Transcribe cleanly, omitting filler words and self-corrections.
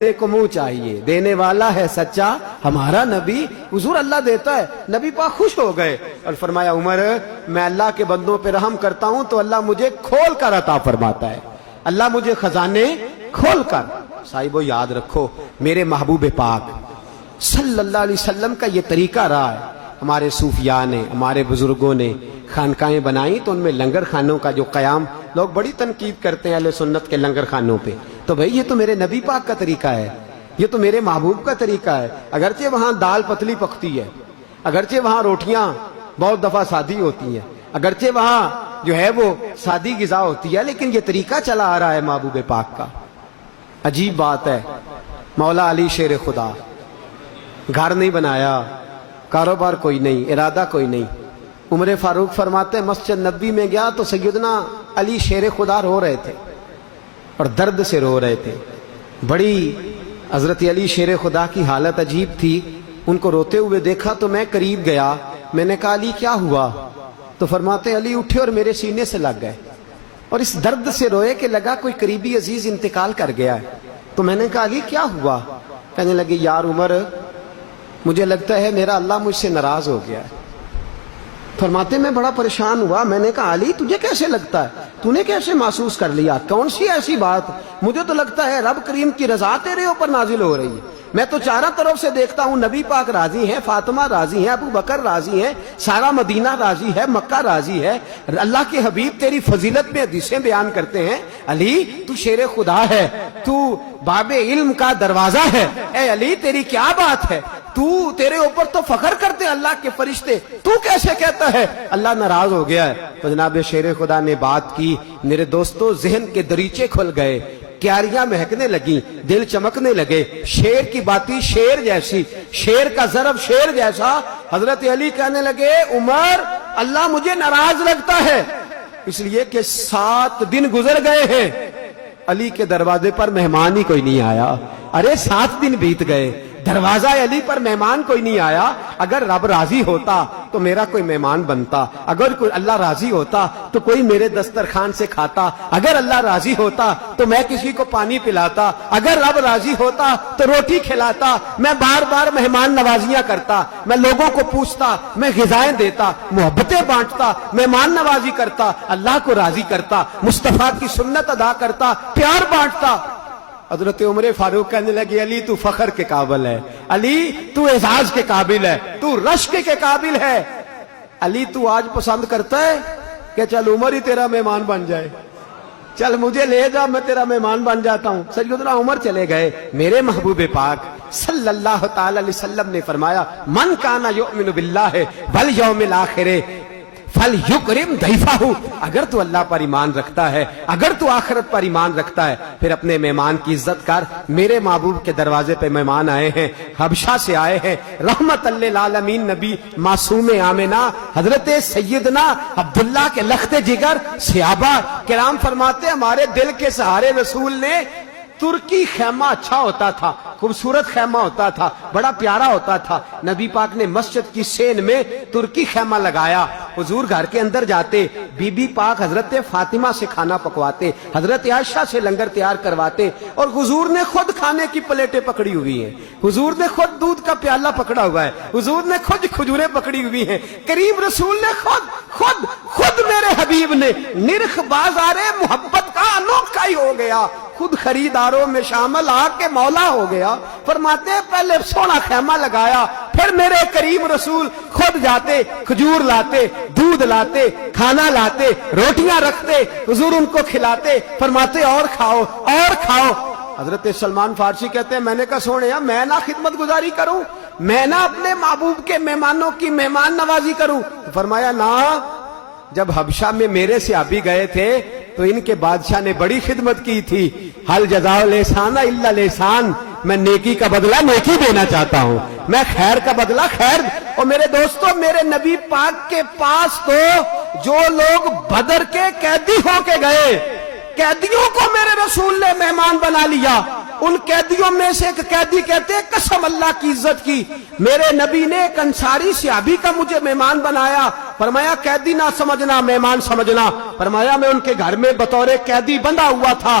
کو منہ چاہیے، دینے والا ہے سچا ہمارا نبی۔ حضور اللہ دیتا ہے، نبی پاک خوش ہو گئے اور فرمایا عمر میں اللہ کے بندوں پہ رحم کرتا ہوں تو اللہ مجھے کھول کر عطا فرماتا ہے، اللہ مجھے خزانے کھول کر۔ صاحبو یاد رکھو میرے محبوب پاک صلی اللہ علیہ وسلم کا یہ طریقہ رہا ہے۔ ہمارے صوفیاء نے، ہمارے بزرگوں نے خانقاہیں بنائیں تو ان میں لنگر خانوں کا جو قیام، لوگ بڑی تنقید کرتے ہیں اہل سنت کے لنگر خانوں پہ، تو بھئی یہ تو میرے نبی پاک کا طریقہ ہے، یہ تو میرے محبوب کا طریقہ ہے۔ اگرچہ وہاں دال پتلی پکتی ہے، اگرچہ وہاں روٹیاں بہت دفعہ سادی ہوتی ہیں، اگرچہ وہاں جو ہے وہ سادی غذا ہوتی ہے، لیکن یہ طریقہ چلا آ رہا ہے محبوب پاک کا۔ عجیب بات ہے، مولا علی شیر خدا، گھر نہیں بنایا، کاروبار کوئی نہیں، ارادہ کوئی نہیں۔ عمر فاروق فرماتے مسجد نبوی میں گیا تو سیدنا علی شیر خدا رو رہے تھے اور درد سے رو رہے تھے۔ بڑی حضرت علی شیر خدا کی حالت عجیب تھی، ان کو روتے ہوئے دیکھا تو میں قریب گیا، میں نے کہا علی کیا ہوا؟ تو فرماتے علی اٹھے اور میرے سینے سے لگ گئے اور اس درد سے روئے کہ لگا کوئی قریبی عزیز انتقال کر گیا ہے۔ تو میں نے کہا علی کیا ہوا؟ کہنے لگے یار عمر مجھے لگتا ہے میرا اللہ مجھ سے ناراض ہو گیا ہے۔ فرماتے میں بڑا پریشان ہوا، میں نے کہا علی تجھے کیسے لگتا ہے؟ تو نے کیسے محسوس کر لیا؟ کون سی ایسی بات؟ مجھے تو لگتا ہے رب کریم کی رضا تیرے اوپر نازل ہو رہی ہے، میں تو چاروں طرف سے دیکھتا ہوں نبی پاک راضی ہیں، فاطمہ راضی ہیں، ابو بکر راضی ہیں، سارا مدینہ راضی ہے، مکہ راضی ہے۔ اللہ کے حبیب تیری فضیلت میں حدیثیں بیان کرتے ہیں، علی تو شیر خدا ہے، تو باب علم کا دروازہ ہے، اے علی تیری کیا بات ہے؟ تیرے اوپر تو فخر کرتے ہیں اللہ کے فرشتے، تو کیسے کہتا ہے اللہ ناراض ہو گیا ہے؟ تو جناب شیر خدا نے بات کی، میرے دوستو ذہن کے دریچے کھل گئے، کیاریاں مہکنے لگیں، دل چمکنے لگے، شیر کی باتی شیر جیسی، شیر کا ضرب شیر جیسا۔ حضرت علی کہنے لگے عمر اللہ مجھے ناراض لگتا ہے اس لیے کہ 7 دن گزر گئے ہیں، علی کے دروازے پر مہمان ہی کوئی نہیں آیا۔ ارے 7 دن بیت گئے، دروازہ علی پر مہمان کوئی نہیں آیا۔ اگر رب راضی ہوتا تو میرا کوئی مہمان بنتا، اگر کوئی اللہ راضی ہوتا تو کوئی میرے دسترخوان سے کھاتا، اگر اللہ راضی ہوتا تو میں کسی کو پانی پلاتا، اگر رب راضی ہوتا تو روٹی کھلاتا، میں بار بار مہمان نوازیاں کرتا، میں لوگوں کو پوچھتا، میں غذائیں دیتا، محبتیں بانٹتا، مہمان نوازی کرتا، اللہ کو راضی کرتا، مصطفیٰ کی سنت ادا کرتا، پیار بانٹتا۔ حضرت عمر فاروق کہنے لگے علی تو فخر کے قابل ہے، علی تو اعزاز کے قابل ہے، تو رشک کے قابل ہے۔ علی تو آج پسند کرتا ہے کہ چل عمر ہی تیرا مہمان بن جائے، چل مجھے لے جا میں تیرا مہمان بن جاتا ہوں۔ سیدنا عمر چلے گئے۔ میرے محبوب پاک صلی اللہ تعالی علیہ وسلم نے فرمایا من کانا یؤمن باللہ والیوم الآخر فَلْيُكْرِمْ ضَيْفَهُ، اگر تو اللہ پر ایمان رکھتا ہے، اگر تو آخرت پر ایمان رکھتا ہے، پھر اپنے مہمان کی عزت کر۔ میرے محبوب کے دروازے پہ مہمان آئے ہیں، حبشہ سے آئے ہیں، رحمت للعالمین نبی معصوم آمنہ حضرت سیدنا عبداللہ کے لخت جگر صحابہ کرام فرماتے ہمارے دل کے سہارے رسول نے ترکی خیمہ اچھا ہوتا تھا، خوبصورت خیمہ ہوتا تھا، بڑا پیارا ہوتا تھا، نبی پاک نے مسجد کی سین میں ترکی خیمہ لگایا۔ حضور گھر کے اندر جاتے، بی بی پاک حضرت فاطمہ سے کھانا پکواتے، حضرت عائشہ سے لنگر تیار کرواتے، اور حضور نے خود کھانے کی پلیٹیں پکڑی ہوئی ہیں، حضور نے خود دودھ کا پیالہ پکڑا ہوا ہے، حضور نے خود کھجوریں پکڑی ہوئی ہیں، کریم رسول نے خود میرے حبیب نے نرخ بازار محبت کا انوکھا ہی ہو گیا، خود خریداروں میں شامل آ کے مولا ہو گیا۔ فرماتے ہیں پہلے سونا خیمہ لگایا، پھر میرے کریم رسول خود جاتے، کھجور لاتے، دودھ لاتے، کھانا لاتے، روٹیاں رکھتے، حضور ان کو کھلاتے، فرماتے اور کھاؤ اور کھاؤ۔ حضرت سلمان فارسی کہتے ہیں میں نے کہا سونے میں نہ خدمت گزاری کروں، میں نہ اپنے محبوب کے مہمانوں کی مہمان نوازی کروں؟ فرمایا نہ، جب حبشہ میں میرے صحابی گئے تھے تو ان کے بادشاہ نے بڑی خدمت کی تھی، حل جزاء الاحسان الا الاحسان، میں نیکی کا بدلہ نیکی دینا چاہتا ہوں، میں خیر کا بدلہ خیر۔ اور میرے دوستو میرے نبی پاک کے پاس تو جو لوگ بدر کے قیدی ہو کے گئے، قیدیوں کو میرے رسول نے مہمان بنا لیا۔ ان قیدیوں میں سے ایک قیدی کہتے ہیں قسم اللہ کی عزت کی میرے نبی نے ایک انصاری صحابی کا مجھے مہمان بنایا۔ فرمایا قیدی نہ سمجھنا، مہمان سمجھنا۔ فرمایا میں ان کے گھر میں بطور قیدی بندھا ہوا تھا،